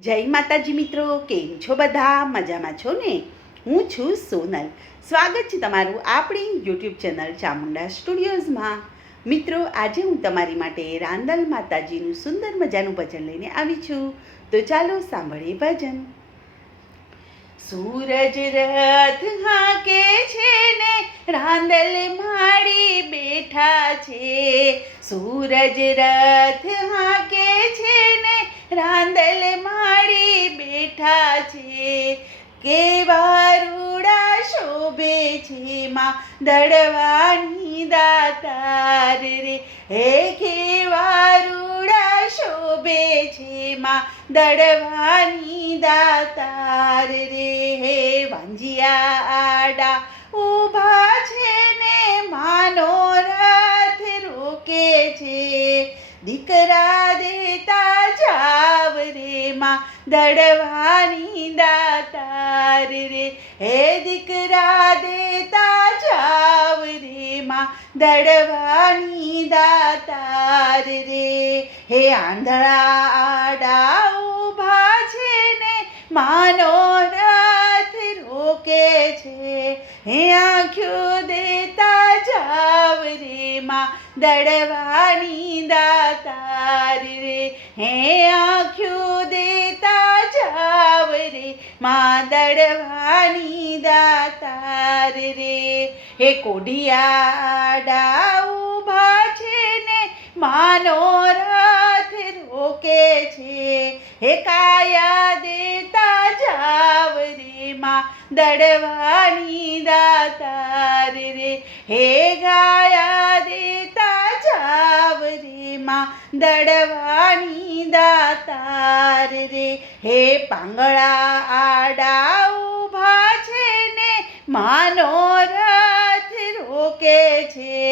જય માતાજી મિત્રો, કેમ છો બધા? મજામાં છો ને? હું છું સોનલ. સ્વાગત છે તમારું આપણી યુટ્યુબ ચેનલ ચામુંડા સ્ટુડિયોઝમાં. મિત્રો, આજે હું તમારી માટે રાંદલ માતાજીનું સુંદર મજાનું ભજન લઈને આવી છું. તો ચાલો સાંભળીએ ભજન. સૂરજ રથ હાકે છે ને રાંદલ માડી બેઠા છે. સૂરજ રથ હાકે છે ને રાંદલ માડી બેઠા છે. કેવા રૂડા શોભે છે માં દડવાની દાતાર રે. હે કેવા રૂડા શોભે છે માં દડવાની દાતાર રે. હે વાંજિયા આડા ઊભા છે ને માનો રથ રોકે છે. દીકરા દેતા જાવ રે માં દડવાની દાતાર રે. હે દીકરા દેતા જાવ રે માં દડવાની દાતાર રે. હે આંધળા આડા ઊભા છે ને માનો રથ રોકે છે. હે આંખ્યો દેતા જાવ રે માં દડવાની દાતાર રે. હે આંખ્યો દેતા જાવ રે માં દડવાની દાતાર રે. હે કોઢિયા આડા ઊભા છે ને માનો રથ રોકે છે. હે કાયા દેતા જાવ રે માં દડવાની દાતાર રે. હે ગાયા દેતા જાવ રે માં દડવાની દાતાર રે. હે પાંગળા આડા ઊભા છે ને માનો રથ રોકે છે.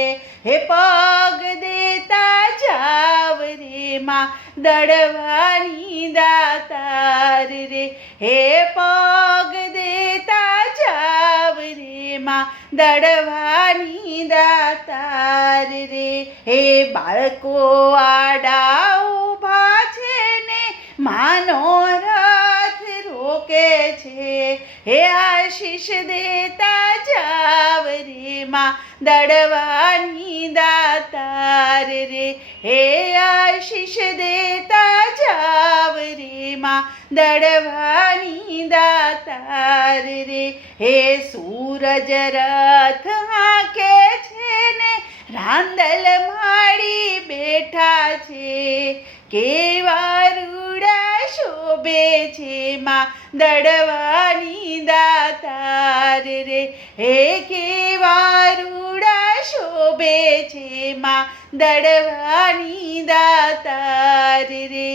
હે પગ દેતા જાવ રે માં દડવાની દાતાર રે. હે પગ દેતા જાવ રે માં દડવાની દાતાર રે. હે બાળકો આડા ઊભા છે ને માનો રથ રોકે છે. હે આશીષ દેતા જાવ રે માં દડવાની દાતાર રે. હે આશીષ દેતા જાવ રે માં દડવાની દાતાર રે. હે સૂરજ રથ હાકે છે ને રાંદલ માડી બેઠા છે. કેવા રૂડા શોભે છે માં દડવાની દાતાર રે. હે કેવા રૂડા શોભે છે માં દડવાની દાતાર રે.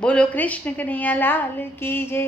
બોલો કૃષ્ણ કનૈયા લાલ કી જય.